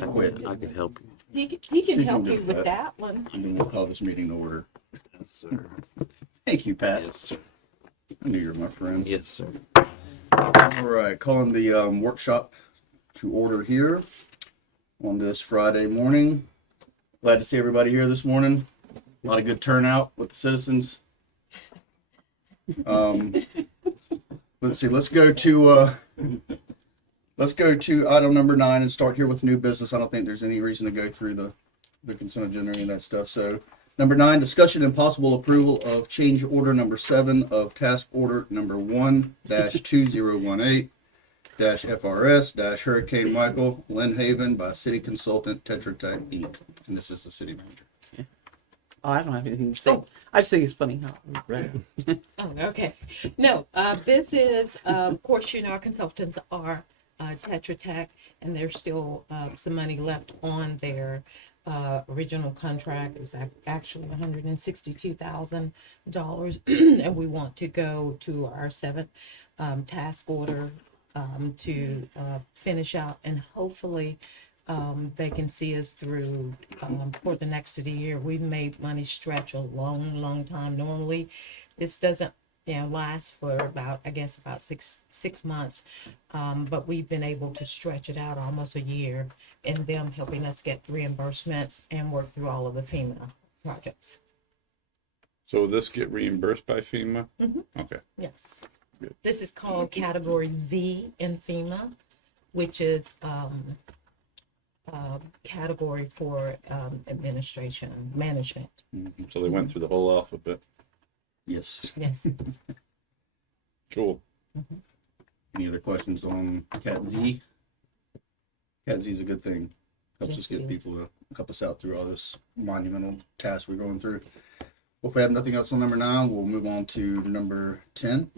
quit. I could help you. He can help you with that one. I'm going to call this meeting to order. Yes, sir. Thank you, Pat. Yes, sir. I knew you were my friend. Yes, sir. All right, calling the workshop to order here on this Friday morning. Glad to see everybody here this morning. A lot of good turnout with the citizens. Let's see. Let's go to item number 9 and start here with new business. I don't think there's any reason to go through the consent agenda or any of that stuff. So, number 9, discussion and possible approval of change order number 7 of task order number 1-2018-FRS-Hurricane Michael, Lynn Haven by city consultant Tetra Tech Inc. And this is the city manager. Oh, I don't have anything to say. I just think it's funny how. Right. Oh, okay. No, this is, of course, you know, our consultants are Tetra Tech, and there's still some money left on their original contract. It's actually $162,000, and we want to go to our 7th task order to finish out, and hopefully they can see us through for the next of the year. We've made money stretch a long time. Normally, this doesn't, last for about, I guess, about six months. But we've been able to stretch it out almost a year, and them helping us get reimbursements and work through all of the FEMA projects. So will this get reimbursed by FEMA? Mm-hmm. Okay. Yes. Good. This is called Category Z in FEMA, which is category for administration management. So they went through the whole alphabet. Yes. Yes. Cool. Any other questions on Cat Z? Cat Z is a good thing. Helps us Yes, get it is. people to help us out through all this monumental task we're going through. Well, if we have nothing else on number 9, we'll move on to number 10.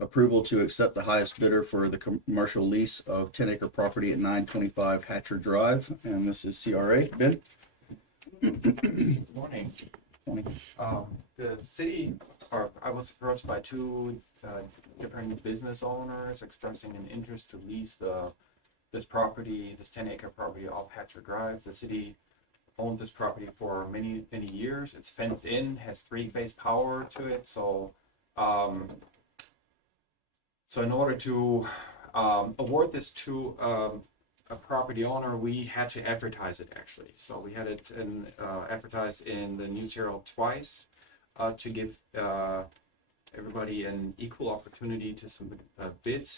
Approval to accept the highest bidder for the commercial lease of 10-acre property at 925 Hatcher Drive. And this is CRA. Ben? Morning. Morning. The city, or I was approached by 2 different business owners expressing an interest to lease this property, this 10-acre property off Hatcher Drive. The city owned this property for many years. It's fenced in, has 3-phase power to it. So in order to award this to a property owner, we had to advertise it actually. So we had it advertised in the News Herald twice to give everybody an equal opportunity to submit a bid.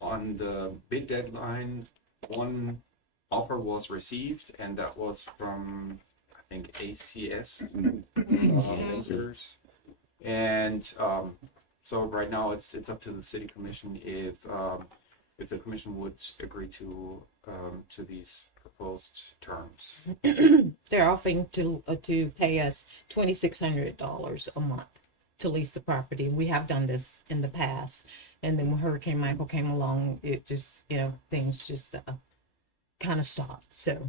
On the bid deadline, 1 offer was received, and that was from, I think, ACS Ventures. And so right now it's up to the city commission if the commission would agree to these proposed terms. They're offering to pay us $2,600 a month to lease the property. We have done this in the past, and then when Hurricane Michael came along, it just, things just kind of stopped. So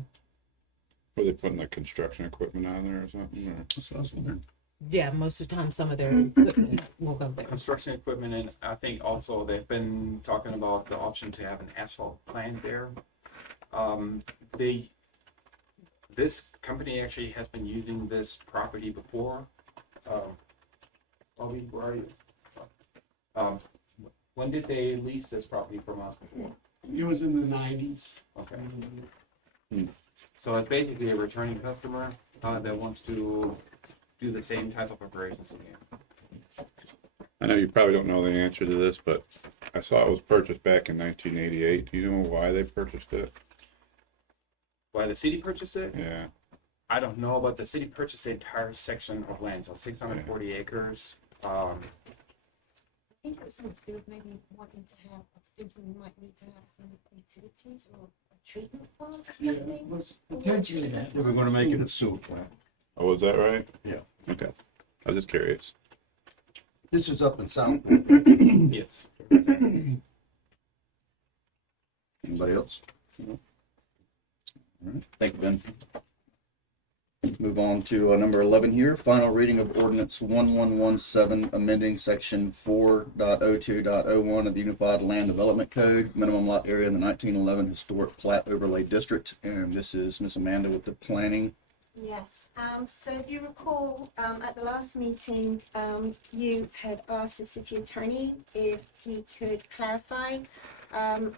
Were they putting like construction equipment on there or something? Or? That's what I was wondering. yeah, most of the time some of their equipment will go there. Construction equipment, and I think also they've been talking about the option to have an asphalt plant there. This company actually has been using this property before. Bobby, where are you? When did they lease this property from us before? It was in the 90s. Okay. So it's basically a returning customer that wants to do the same type of operations again. I know you probably don't know the answer to this, but I saw it was purchased back in 1988. Do you know why they purchased it? Why the city purchased it? Yeah. I don't know, but the city purchased the entire section of land, so 640 acres. I think it was something to do with maybe wanting to have, I was thinking we might need to have some utilities or a treatment plant or Yeah, something. it was potentially that. We're going to make it a sewer plant. Oh, was that right? Yeah. Okay. I was just curious. This is up in South. Yes. Anybody else? No. All right. Thank you, Ben. Move on to number 11 here, final reading of Ordinance 1117, amending section 4.02.01 of the Unified Land Development Code, minimum lot area in the 1911 Historic Plat Overlay District. And this is Miss Amanda with the planning. Yes, so if you recall, at the last meeting, you had asked the city attorney if he could clarify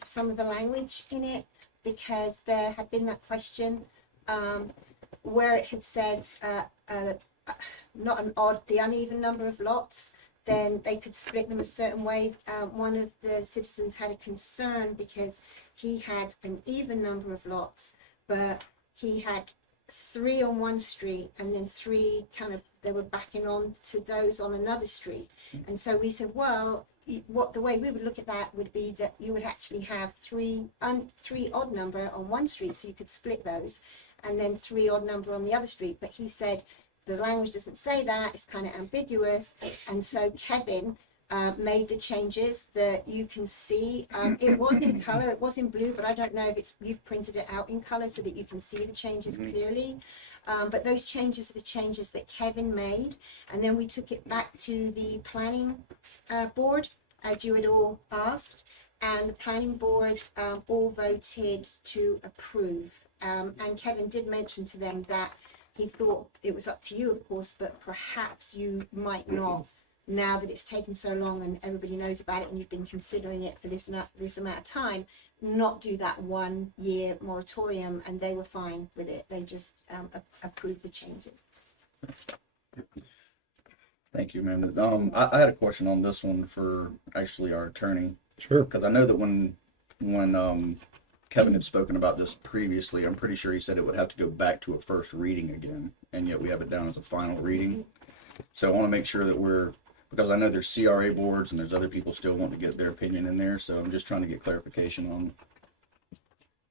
some of the language in it, because there had been that question where it had said not an odd, the uneven number of lots, then they could split them a certain way. One of the citizens had a concern because he had an even number of lots, but he had 3 on one street and then 3 kind of, they were backing on to those on another street. And so we said, well, what the way we would look at that would be that you would actually have 3 odd number on one street, so you could split those, and then 3 odd number on the other street. But he said the language doesn't say that, it's kind of ambiguous. And so Kevin made the changes that you can see. It was in color, it was in blue, but I don't know if you've printed it out in color so that you can see the changes clearly. But those changes are the changes that Kevin made, and then we took it back to the planning board, as you had all asked, and the planning board all voted to approve. And Kevin did mention to them that he thought it was up to you, of course, but perhaps you might not, now that it's taken so long and everybody knows about it and you've been considering it for this amount of time, not do that 1 year moratorium. And they were fine with it. They just approved the changes. Thank you, Amanda. I had a question on this one for actually our attorney. Sure. Because I know that when Kevin had spoken about this previously, I'm pretty sure he said it would have to go back to a first reading again, and yet we have it down as a final reading. So I want to make sure that because I know there's CRA boards and there's other people still wanting to get their opinion in there, so I'm just trying to get clarification on.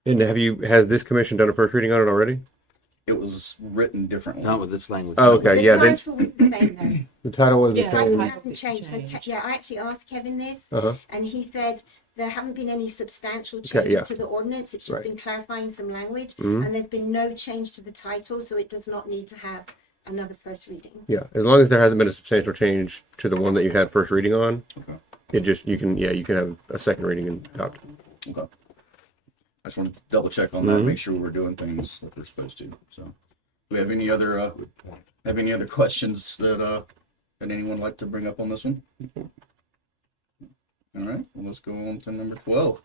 And has this commission done a first reading on it already? It was written differently. Not with this language. Oh, okay, The yeah. Then title was the same though. the title was the Yeah. The same. title hasn't changed. So yeah, I actually asked Kevin this, Uh-huh. and he said there haven't been any substantial Okay, changes yeah. to the ordinance. It's just Right. been clarifying some language, Mhm. and there's been no change to the title, so it does not need to have another first reading. Yeah, as long as there hasn't been a substantial change to the one that you had first reading on, Okay. you can have a second reading and adopt. Okay. I just want to double check on that, make sure we're doing things that we're supposed to. So, do we have any other questions that anyone would like to bring up on this one? All right, well, let's go on to number 12.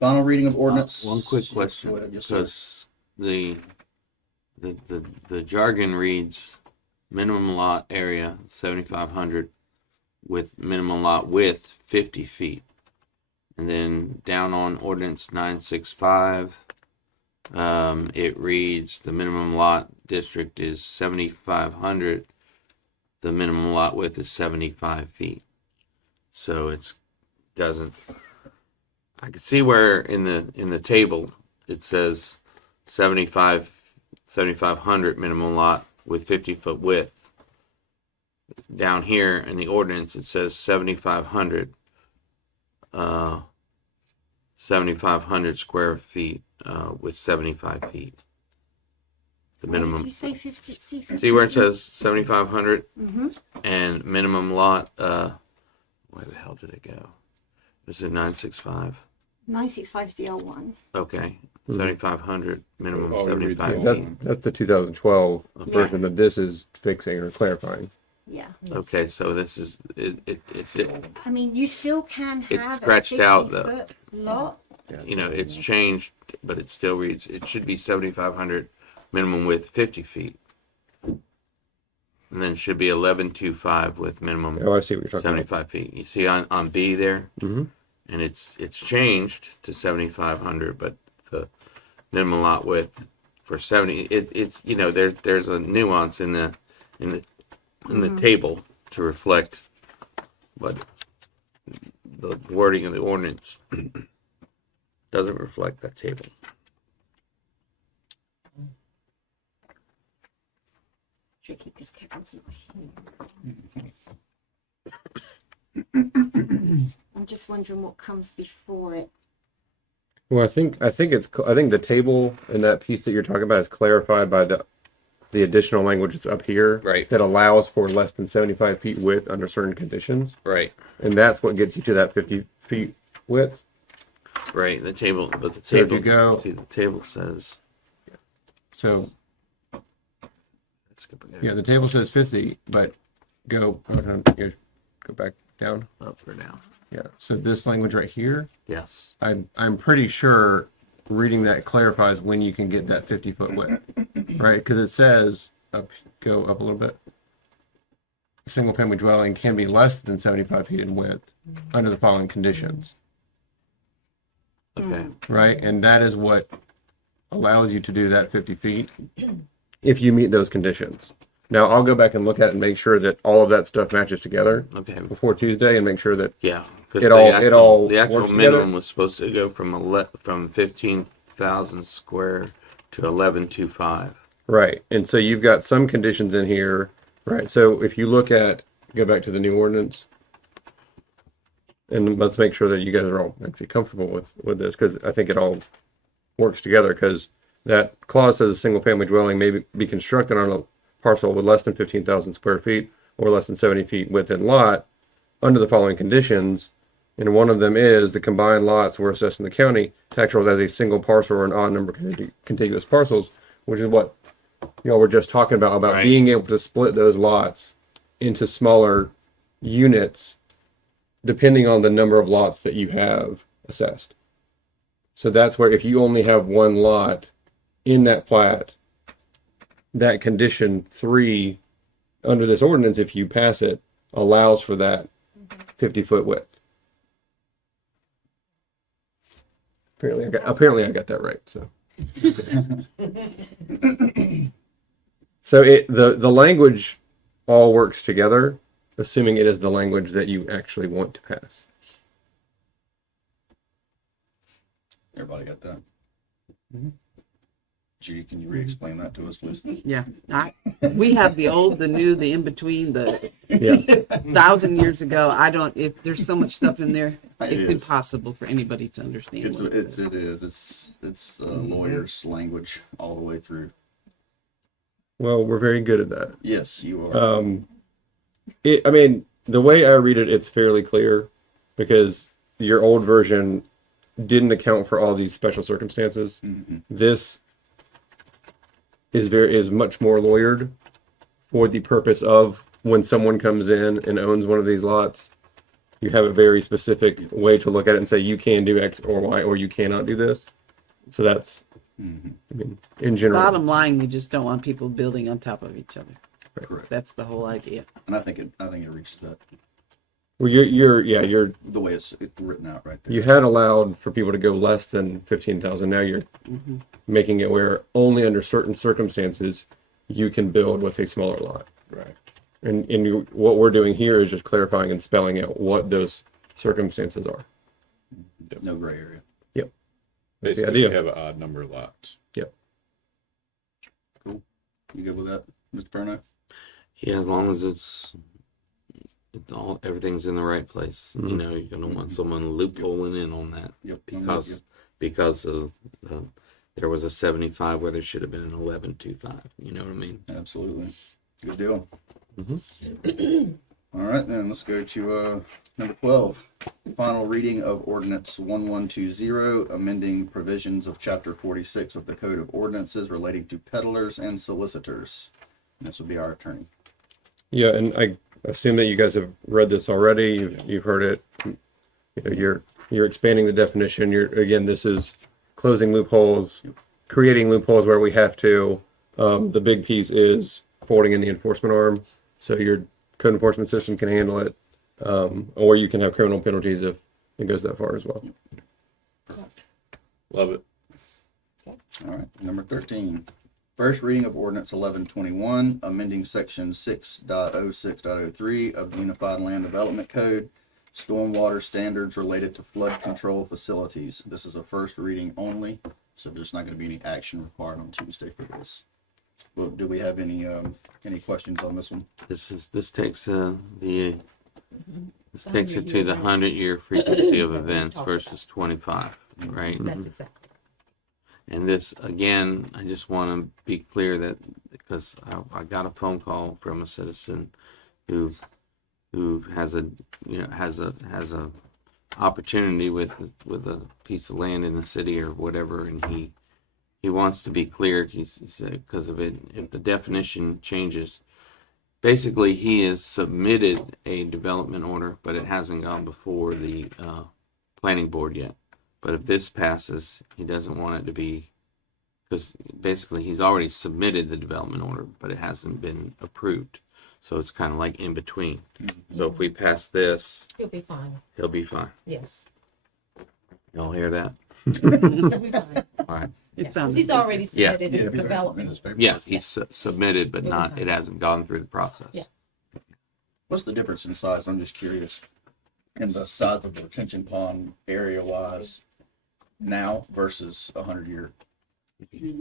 Final reading of ordinance. One quick Go question, ahead, yes, sir. because the jargon reads minimum lot area 7,500 with minimum lot width 50 feet. And then down on ordinance 965, it reads the minimum lot district is 7,500. The minimum lot width is 75 feet. So I can see where in the table it says 7,500 minimum lot with 50-foot width. Down here in the ordinance it says 7,500 square feet with 75 feet. The Where did minimum. you say 50? See where it says 7,500 Mm-hmm. and minimum lot. Where the hell did it go? Was it 965? 965 is the old one. Okay, 7,500 minimum Oh, we read 75 that. feet. That's the 2012 Yeah. version that this is fixing or clarifying. Yeah. Okay, so this is it's I mean, you still can It's have scratched a out, though. 50-foot lot. you know it's changed, but it still reads it should be 7,500 minimum width 50 feet, and then should be 1125 with minimum Oh, I see what you're talking about. 75 feet. You see on B there, Mhm. and it's changed to 7,500, but the minimum lot width for 70. It's there's a nuance in the table to reflect, but the wording of the ordinance doesn't reflect that table. Tricky because Kevin's not here. I'm just wondering what comes before it. Well, I think the table in that piece that you're talking about is clarified by the the additional language is up here. Right. That allows for less than 75 feet width under certain conditions. Right. And that's what gets you to that 50 feet width. Right. The table, but the So if table. you go- See, the table says. So, Let's skip it yeah, the table says 50, but go back down. up or down. Yeah. So this language right here, Yes. I'm pretty sure reading that clarifies when you can get that 50-foot width, right? Because it says go up a little bit. A single family dwelling can be less than 75 feet in width under the following conditions, Okay. right? And that is what allows you to do that 50 feet if you meet those conditions. Now I'll go back and look at it and make sure that all of that stuff matches together Okay. before Tuesday and make sure that Yeah. 'Cause It the all- actual, it all the actual works minimum together? was supposed to go from 15,000 square to 11,250. right. And so you've got some conditions in here, right? So if you look at, go back to the new ordinance, and let's make sure that you guys are all actually comfortable with this, because I think it all works together, because that clause says a single family dwelling may be constructed on a parcel with less than 15,000 square feet or less than 70 feet width in lot under the following conditions. And one of them is the combined lots were assessed in the county tax rolls as a single parcel or an odd number of contiguous parcels, which is what y'all were just talking about Right. being able to split those lots into smaller units depending on the number of lots that you have assessed. So that's where if you only have one lot in that plat, that condition 3 under this ordinance, if you pass it, allows for that 50-foot width. Apparently I got that right. So, so the language all works together, assuming it is the language that you actually want to pass. Everybody got that? Judy, can you re-explain that to us, please? Yeah, we have the old, the new, the in between, the Yeah. 1,000 years ago. I don't. If there's so much stuff in there, It it's is. impossible for anybody to understand. It's what it is. it's lawyer's language all the way through. Well, we're very good at that. Yes, you are. I mean, the way I read it, it's fairly clear because your old version didn't account for all these special circumstances. This is much more lawyered for the purpose of when someone comes in and owns one of these lots, you have a very specific way to look at it and say you can do X or Y or you cannot do this. So that's, I mean, in general. Bottom line, we just don't want people building on top of each other. Correct. That's the whole idea. And I think it reaches that Well, you're the way it's written out right there. you had allowed for people to go less than 15,000. Now you're making it where only under certain circumstances you can build with a smaller lot. Right. And what we're doing here is just clarifying and spelling out what those circumstances are. No gray area. Yep. That's the Basically, idea. we have an odd number of lots. Yep. Cool. You good with that, Mr. Perno? Yeah, as long as everything's in the right place. You know, you don't want someone loopholing in on that Yep. because of there was a 75 where there should have been an 11.25. You know what I mean? Absolutely. Good deal. All right, then let's go to number 12. Final reading of Ordinance 1120, amending provisions of Chapter 46 of the Code of Ordinances relating to peddlers and solicitors. And this will be our attorney. Yeah, and I assume that you guys have read this already. You've heard it. You know, you're expanding the definition. This is closing loopholes, creating loopholes where we have to. The big piece is folding in the enforcement arm, so your code enforcement system can handle it, or you can have criminal penalties if it goes that far as well. Love it. All right, number 13. First reading of Ordinance 1121, amending Section 6.06.03 of the Unified Land Development Code, stormwater standards related to flood control facilities. This is a first reading only, so there's not going to be any action required on Tuesday for this. Well, do we have any questions on this one? This takes it to the 100-year frequency of events versus 25, right? That's exactly. And this, again, I just want to be clear that, because I got a phone call from a citizen who has a, has a opportunity with a piece of land in the city or whatever, and he wants to be clear. He said, because of it, if the definition changes, basically he has submitted a development order, but it hasn't gone before the planning board yet. But if this passes, he doesn't want it to be, because basically he's already submitted the development order, but it hasn't been approved. So it's kind of like in between. So if we pass this, He'll be fine. he'll be fine. Yes. Y'all hear that? He'll be fine. All right. Yeah, It sounds. he's already Yeah. submitted his development. Yeah, he's submitted, but not, it hasn't gone through the process. Yeah. What's the difference in size? I'm just curious. In the size of the retention pond area wise now versus 100-year.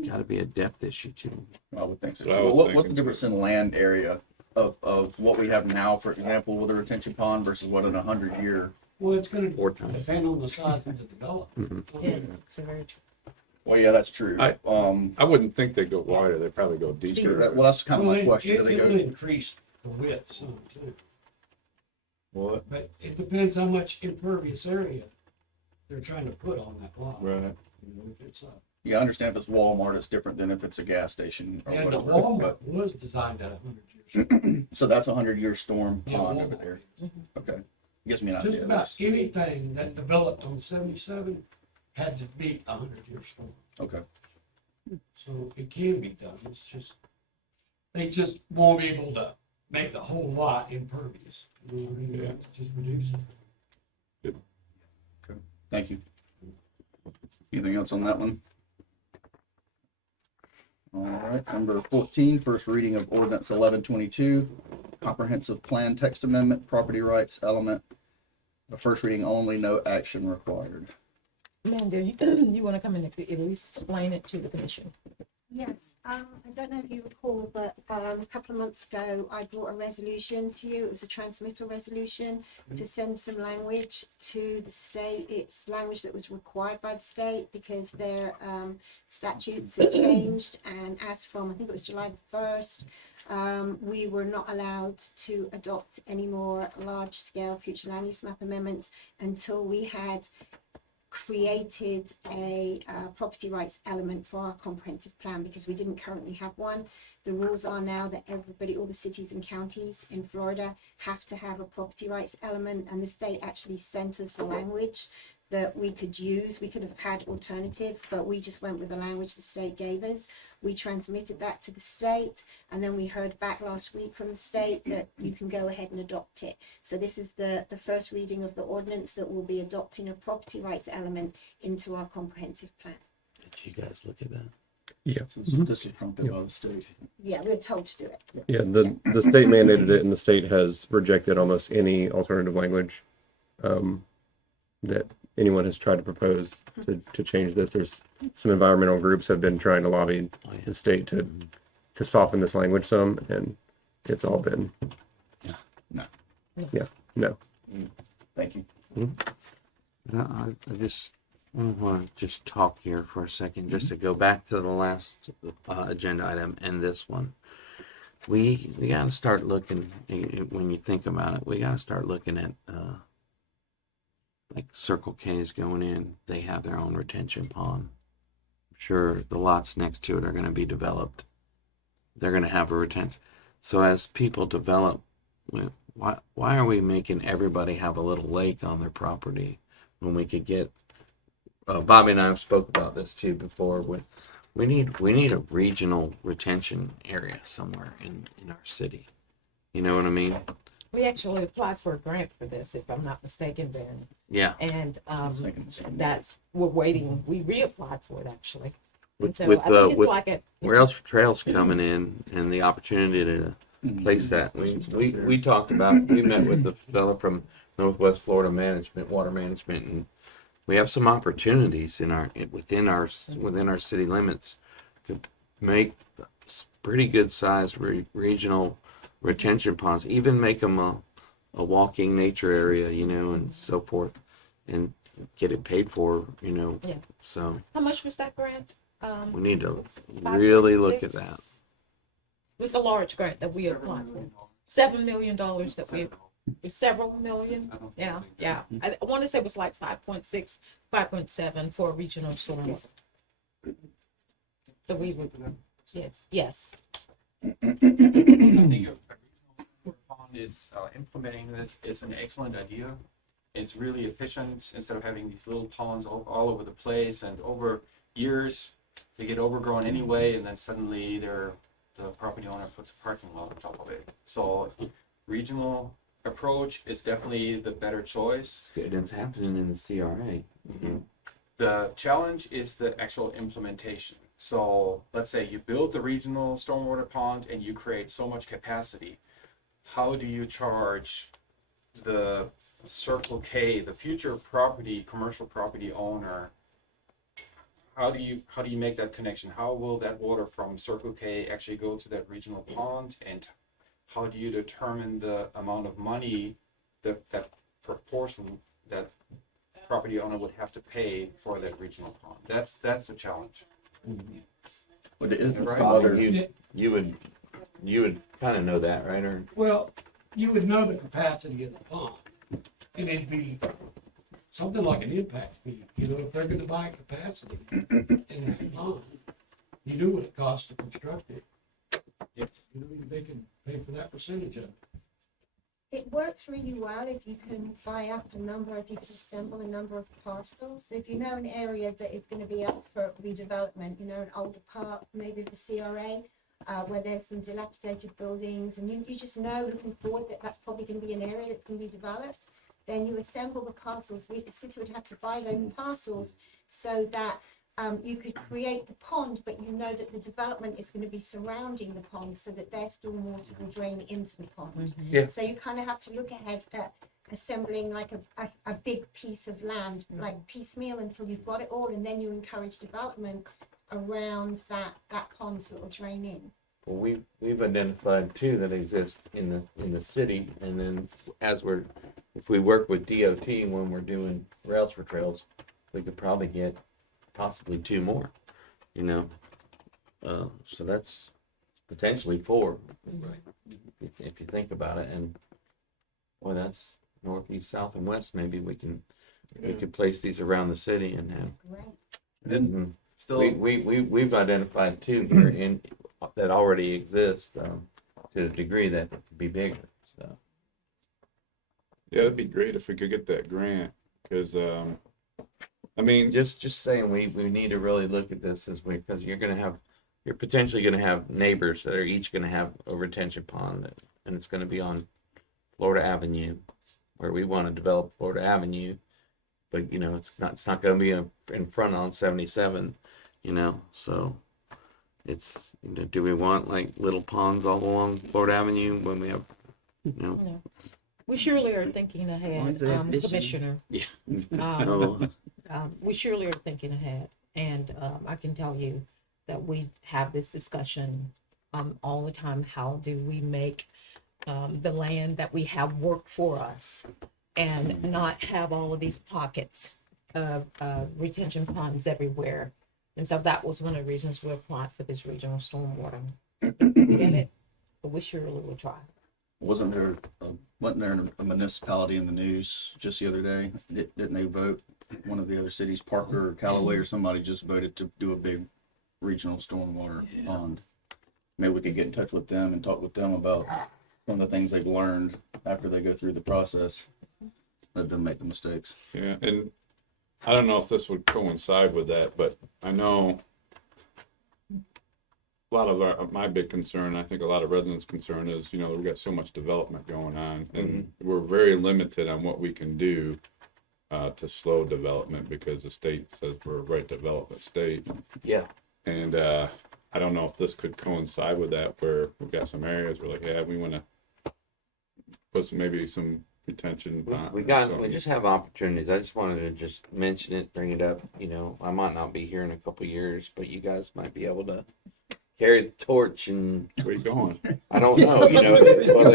Got to be a depth issue too. I would think so. That's what I was What's the thinking. difference in land area of what we have now, for example, with a retention pond versus what in 100-year? Well, it's gonna 4 times. depend on the size of the development. Yes, it's a very true. Well, yeah, that's true. I wouldn't think they go wider, they probably go deeper. Well, that's kind of Well, my question. Do it they will go? increase the width some too, What? but it depends how much impervious area they're trying to put on that lot. Right. You know, if it's Yeah, I understand if it's Walmart, it's different than if it's a gas station or and the whatever. Walmart was designed at 100 years. So that's a 100-year storm Yeah, pond over Walmart. there. Okay, gives me an Just idea. about anything that developed on 77 had to beat 100-year storm. Okay. So it can be done. It's just, they just won't be able to make the whole lot impervious. You know what I mean? They have to just reduce it. Thank you. Anything else on that one? All right, number 14, first reading of ordinance 1122, comprehensive plan text amendment, property rights element. The first reading only, no action required. Amanda, you want to come in and at least explain it to the commission? Yes, I don't know if you recall, but a couple of months ago, I brought a resolution to you. It was a transmittal resolution to send some language to the state. It's language that was required by the state because their statutes had changed. And as from, I think it was July the 1st, we were not allowed to adopt any more large-scale future land use map amendments until we had created a property rights element for our comprehensive plan, because we didn't currently have one. The rules are now that everybody, all the cities and counties in Florida have to have a property rights element, and the state actually sent us the language that we could use. We could have had alternative, but we just went with the language the state gave us. We transmitted that to the state, and then we heard back last week from the state that you can go ahead and adopt it. So this is the first reading of the ordinance that will be adopting a property rights element into our comprehensive plan. Did you guys look at that? Yeah. This is prompted by the state. Yeah, we're told to do it. Yeah, the state mandated it, and the state has rejected almost any alternative language that anyone has tried to propose to change this. There's some environmental groups have been trying to lobby the state to soften this language some, and it's all been No. no. Thank you. I just want to just talk here for a second, just to go back to the last agenda item and this one. We got to start looking, when you think about it, we got to start looking at like Circle K's going in. They have their own retention pond. I'm sure the lots next to it are going to be developed. They're going to have a retention. So as people develop, why are we making everybody have a little lake on their property when we could get? Bobby and I have spoke about this too before. We need a regional retention area somewhere in our city. You know what I mean? We actually applied for a grant for this, if I'm not mistaken, Ben. Yeah. And we're waiting. We reapplied for it actually. And With so I think it's like a Rails for Trails coming in and the opportunity to place that. We talked about, we met with the fellow from Northwest Florida Management, Water Management, and we have some opportunities within our city limits to make pretty good sized regional retention ponds, even make them a walking nature area, and so forth, and get it paid for, Yeah. So How much was that grant? We need to really look at that. It was a large grant that we applied for. $7 million that we, it's several million. Yeah, yeah. I want to say it was like 5.6, 5.7 for regional stormwater. So we would, yes. I think a pond is implementing this is an excellent idea. It's really efficient instead of having these little ponds all over the place, and over years they get overgrown anyway, and then suddenly the property owner puts a parking lot on top of it. So regional approach is definitely the better choice. Good, it's happening in the CRA. The challenge is the actual implementation. So let's say you build the regional stormwater pond and you create so much capacity. How do you charge the Circle K, the future commercial property owner? How do you make that connection? How will that water from Circle K actually go to that regional pond? And how do you determine the amount of money that proportion that property owner would have to pay for that regional pond? That's the challenge. But it is Right. some other, You would kind of know that, right? Or Well, you would know the capacity of the pond, and it'd be something like an impact fee. You know, if they're gonna buy capacity in that pond, you know what it costs to construct it. Yes. You know, they can pay for that percentage of it. It works really well if you can buy up if you can assemble a number of parcels. So if you know an area that is going to be up for redevelopment, you know, an older part, maybe the CRA, where there's some dilapidated buildings, and you just know looking forward that that's probably going to be an area that's going to be developed, then you assemble the parcels. The city would have to buy those parcels so that you could create the pond, but you know that the development is going to be surrounding the pond so that their stormwater will drain into the pond. Yeah. So you kind of have to look ahead at assembling like a big piece of land, like piecemeal until you've got it all, and then you encourage development around that pond so it'll drain in. well, we've identified two that exist in the city, and then if we work with DOT when we're doing rails for trails, we could probably get possibly two more, you know. So that's potentially four, Right. if you think about it. And boy, that's northeast, south, and west. Maybe we could place these around the city and have. Great. Mhm. Still, We've identified two here that already exist to a degree that it could be bigger. So Yeah, it'd be great if we could get that grant, because, I mean, just saying, we need to really look at this because you're potentially gonna have neighbors that are each gonna have a retention pond, and it's gonna be on Florida Avenue, where we want to develop Florida Avenue, but you know it's not gonna be in front on 77, you know. So it's, you know, do we want like little ponds all along Florida Avenue when we have, you know? No. We surely are thinking ahead, Commissioner. Yeah. Um, we surely are thinking ahead, and I can tell you that we have this discussion all the time. How do we make the land that we have work for us, and not have all of these pockets of retention ponds everywhere? And so that was one of the reasons we applied for this regional stormwater. Get it? But we surely will try. wasn't there a municipality in the news just the other day? Didn't they vote? One of the other cities, Parker or Callaway or somebody, just voted to do a big regional stormwater pond. Maybe we could get in touch with them and talk with them about some of the things they've learned after they go through the process. Let them make the mistakes. yeah, and I don't know if this would coincide with that, but I know a lot of my big concern, I think a lot of residents' concern is, you know, we've got so much development going on, and we're very limited on what we can do to slow development, because the state says we're a right development state. Yeah. And I don't know if this could coincide with that, where we've got some areas where like, yeah, we want to put maybe some retention. We just have opportunities. I just wanted to just mention it, bring it up. You know, I might not be here in a couple years, but you guys might be able to carry the torch, and Where you going? I don't know, you know, well,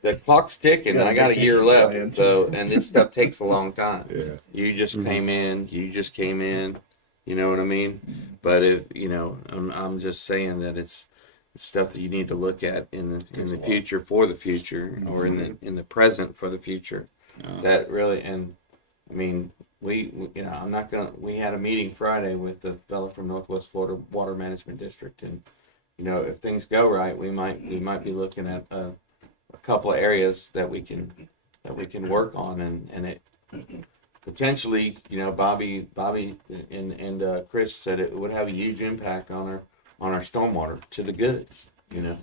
the clock's ticking. I got a year left, so, and this stuff takes a long time. Yeah. You just came in, You know what I mean? But if, you know, I'm just saying that it's stuff that you need to look at in the future for the future, or in the present for the future. Yeah. That really, and I mean, we you know, I'm not gonna. We had a meeting Friday with the fellow from Northwest Florida Water Management District, and you know, if things go right, we might be looking at a couple of areas that we can work on, and it potentially, you know, Bobby and Chris said it would have a huge impact on our stormwater to the good, you know.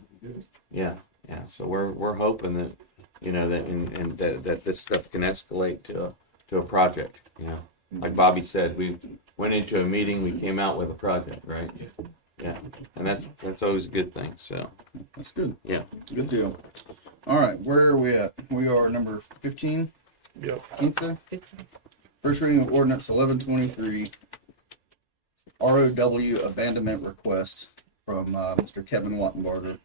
Yeah. So we're hoping that, you know, that and that this stuff can escalate to a project, you know. Like Bobby said, we went into a meeting, we came out with a project, right? Yeah. And that's always a good thing. So That's good. yeah. Good deal. All right, where are we at? We are number 15. Yep. Quince. First reading of ordinance 1123. ROW abandonment request from Mr. Kevin Wattenbarger,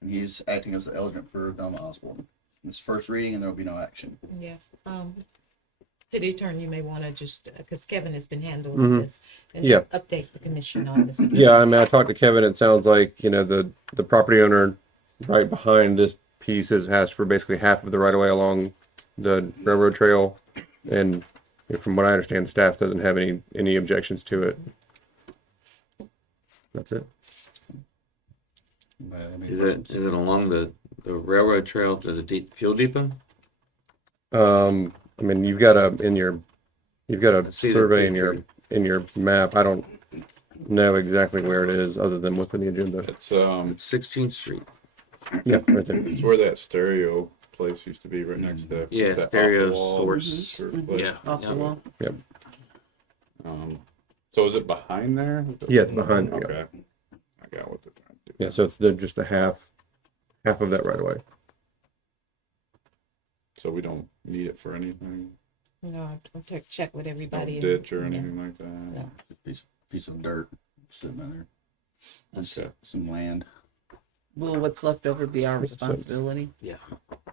and he's acting as the elegant for Velma Osborne. It's first reading, and there will be no action. Yeah, city attorney, you may want to just, because Kevin has been handling this, and Yeah. just update the commission on this. Yeah, I mean, I talked to Kevin. It sounds like, you know, the property owner right behind this piece has for basically half of the right of way along the railroad trail, and you know, from what I understand, staff doesn't have any objections to it. That's it. Is it along the railroad trail to the fuel depot? I mean, you've got a See the survey picture. in your map. I don't know exactly where it is, other than what's in the agenda. It's It's 16th Street. Yeah, right there. it's where that stereo place used to be, right next to Yeah, that stereo off-the-wall source. sort of place. Yeah. Off the yeah. wall. So is it behind there? Yeah, it's behind there, yeah. Okay. I got what they're trying to do. Yeah, so it's just a half of that right away. So we don't need it for anything, No, I'll check with no everybody. and- ditch or yeah. anything like that. No. Piece of dirt sitting in there. That's Okay. some land. Will what's left over be our Makes sense. responsibility?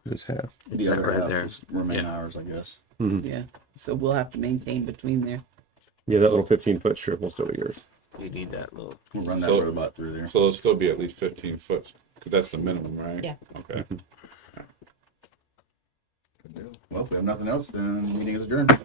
It's half. The that other right half there. is remain Yeah. ours, I guess. Yeah. So we'll have to maintain between there. Yeah, that little 15-foot strip will still be yours. You need that little. We'll run that So- robot through there. So there'll still be at least 15 foot, because that's the minimum, right? Yeah. Okay. Well, if we have nothing else, then meeting is adjourned.